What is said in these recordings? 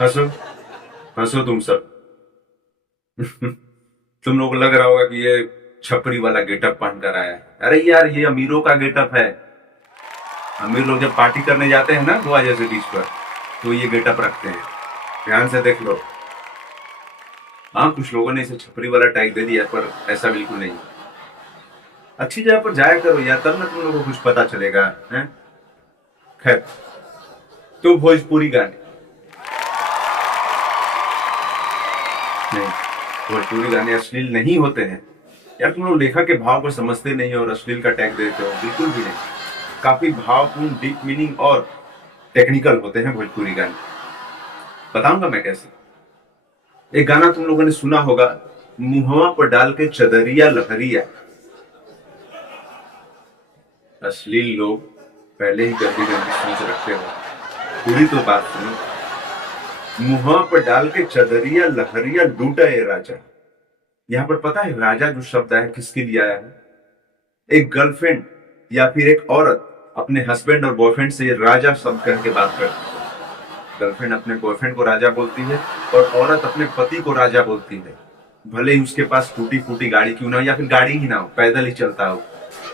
हंसो, हंसो तुम सब। तुम लोग को लग रहा होगा कि ये छपरी वाला गेटअप पहन कर आया है। अरे यार, ये अमीरों का गेटअप है। अमीर लोग जब पार्टी करने जाते हैं ना गोवा जैसे बीच पर, तो ये गेटअप रखते हैं। ध्यान से देख लो। हाँ, कुछ लोगों ने इसे छपरी वाला टैग दे दिया, पर ऐसा बिल्कुल नहीं। अच्छी जगह पर जाया करो यार, तब ना तुम लोगों को कुछ पता चलेगा। हैं? खैर, तो भोजपुरी गाने, नहीं, भोजपुरी गाने अश्लील नहीं होते हैं। यार, तुम लोग लेखक के भाव को समझते नहीं और अश्लील का टैग देते हो, बिल्कुल भी नहीं। काफी भावपूर्ण, डीप मीनिंग और टेक्निकल होते हैं भोजपुरी गाने। बताऊंगा मैं कैसे। एक गाना तुम लोगों ने सुना होगा, मुहवा पर डाल के चदरिया लहरिया। अश्लील लोग पहले ही गंदी गंदी सोच रखते हो। पूरी तो बात सुनो। मुहवा पर डाल के चदरिया लहरिया लूटा ये राजा। यहां पर पता है राजा जो शब्द है किसके लिए आया है? एक गर्लफ्रेंड या फिर एक औरत अपने हस्बैंड और बॉयफ्रेंड से राजा शब्द कह के बात करती है। गर्लफ्रेंड अपने बॉयफ्रेंड को राजा बोलती है और औरत अपने पति को राजा बोलती है। भले ही उसके पास टूटी फूटी गाड़ी क्यों ना हो या फिर गाड़ी ही ना हो, पैदल ही चलता हो,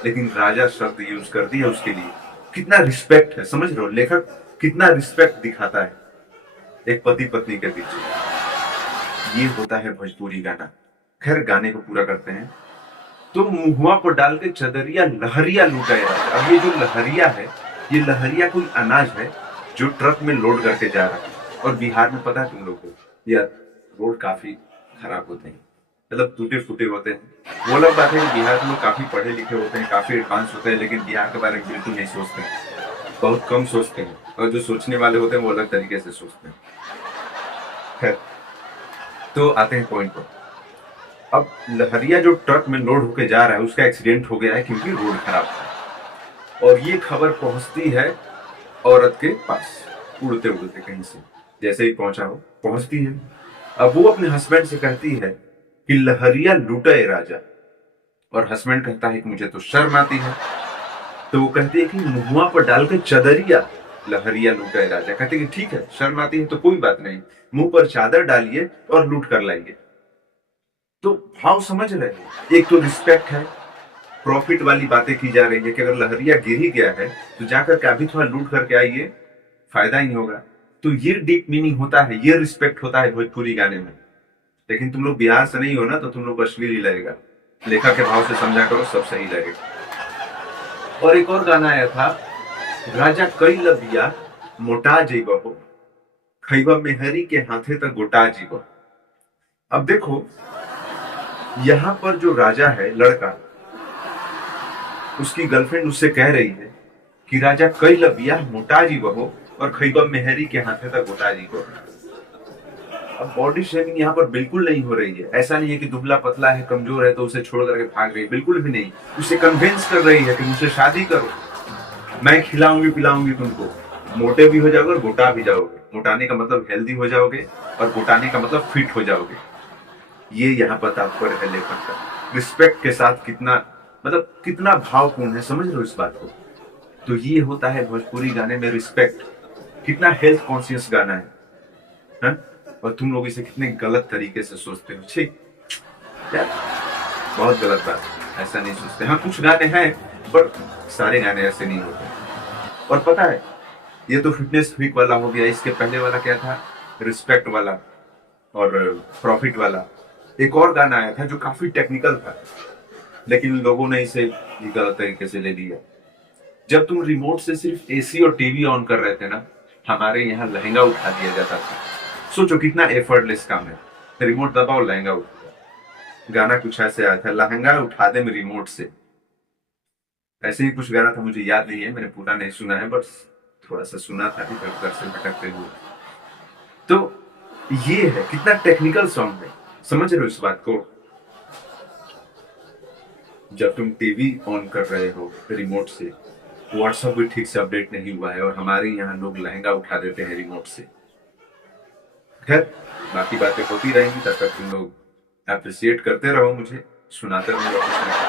लेकिन राजा शब्द यूज करती है उसके लिए। कितना रिस्पेक्ट है, समझ रहे हो? लेखक कितना रिस्पेक्ट दिखाता है एक पति पत्नी के बीच। ये होता है भोजपुरी गाना। खैर, गाने को पूरा करते हैं। तो मुहुआ पर डाल के चदरिया लहरिया लुटाया। अब ये जो लहरिया है, ये लहरिया कोई अनाज है जो ट्रक में लोड करके जा रहा है। और बिहार में पता है तुम लोग को, यार, रोड काफी खराब होते हैं, मतलब टूटे फूटे होते हैं। वो अलग बात है कि बिहार के लोग काफी पढ़े लिखे होते हैं, काफी एडवांस होते हैं, लेकिन बिहार के बारे में बिल्कुल नहीं सोचते हैं। बहुत कम सोचते हैं, और जो सोचने वाले होते हैं वो अलग तरीके से सोचते हैं। खैर, तो आते हैं पॉइंट पर। अब लहरिया जो ट्रक में लोड होके जा रहा है उसका एक्सीडेंट हो गया है क्योंकि रोड खराब था। और ये खबर पहुंचती है औरत के पास, उड़ते उड़ते कहीं से। जैसे ही पहुंचा हो, पहुंचती है। अब वो अपने हस्बैंड से कहती है कि लहरिया लूटा है राजा। और हस्बैंड कहता है कि मुझे तो शर्म आती है। तो वो कहती है कि मुहुआ पर डालकर चदरिया लहरिया लूटा है राजा। कहते कि ठीक है, शर्म आती है तो कोई बात नहीं, मुंह पर चादर डालिए और लूट कर लाइए। तो भाव समझ रहे हैं? एक तो रिस्पेक्ट है, प्रॉफिट वाली बातें की जा रही है कि अगर लहरिया गिर ही गया है तो जाकर के अभी थोड़ा लूट करके आइए, फायदा ही होगा। तो ये डीप मीनिंग होता है, ये रिस्पेक्ट होता है भोजपुरी गाने में। लेकिन तुम लोग बिहार से नहीं हो ना, तो तुम लोग अश्लील ही लगेगा। लेखा के भाव से समझा करो, सब सही लगेगा। और एक और गाना आया था, राजा कई लबिया मोटा जीबो, खैबा मेहरी के हाथे तक गोटा जीबो। अब देखो, यहां पर जो राजा है लड़का, उसकी गर्लफ्रेंड उससे कह रही है कि राजा कई लबिया मोटा जी बहो और खैबा मेहरी के हाथे तक गोटा जी को। अब बॉडी शेमिंग यहाँ पर बिल्कुल नहीं हो रही है। ऐसा नहीं है कि दुबला पतला है, कमजोर है तो उसे छोड़ करके भाग रही है, बिल्कुल भी नहीं। उसे कन्विंस कर रही है कि मुझसे शादी करो, मैं खिलाऊंगी पिलाऊंगी तुमको, मोटे भी हो जाओगे और गोटा भी जाओगे। मोटाने का मतलब हेल्दी हो जाओगे और गोटाने का मतलब फिट हो जाओगे। ये यहाँ पर तात्पर्य है लेखक का। रिस्पेक्ट के साथ कितना, मतलब कितना भावपूर्ण है, समझ रहे हो इस बात को? तो ये होता है भोजपुरी गाने में रिस्पेक्ट। कितना हेल्थ कॉन्शियस गाना है? और तुम लोग इसे कितने गलत तरीके से सोचते हो। ठीक यार, बहुत गलत बात है, ऐसा नहीं सोचते। हाँ, कुछ गाने हैं, पर सारे गाने ऐसे नहीं होते। और पता है, ये तो फिटनेस फ्रीक वाला हो गया। इसके पहले वाला क्या था? रिस्पेक्ट वाला और प्रॉफिट वाला। एक और गाना आया था जो काफी टेक्निकल था, लेकिन लोगों ने इसे गलत तरीके से ले लिया। जब तुम रिमोट से सिर्फ एसी और टीवी ऑन कर रहे थे ना, हमारे यहाँ लहंगा उठा दिया जाता था। सोचो कितना एफर्टलेस काम है। रिमोट दबाओ, लहंगा उठा। गाना कुछ ऐसे आया था, लहंगा उठा दे में रिमोट से। ऐसे ही कुछ गाना था, मुझे याद नहीं है, मैंने पूरा नहीं सुना है, बस थोड़ा सा सुना था इधर उधर से भटकते हुए। तो ये है, कितना टेक्निकल सॉन्ग है, समझ रहे हो इस बात को? जब तुम टीवी ऑन कर रहे हो रिमोट से, व्हाट्सएप भी ठीक से अपडेट नहीं हुआ है और हमारे यहाँ लोग लहंगा उठा देते हैं रिमोट से। खैर, बाकी बातें होती रहेंगी, तब तक तुम लोग अप्रिशिएट करते रहो, मुझे सुनाते रहो।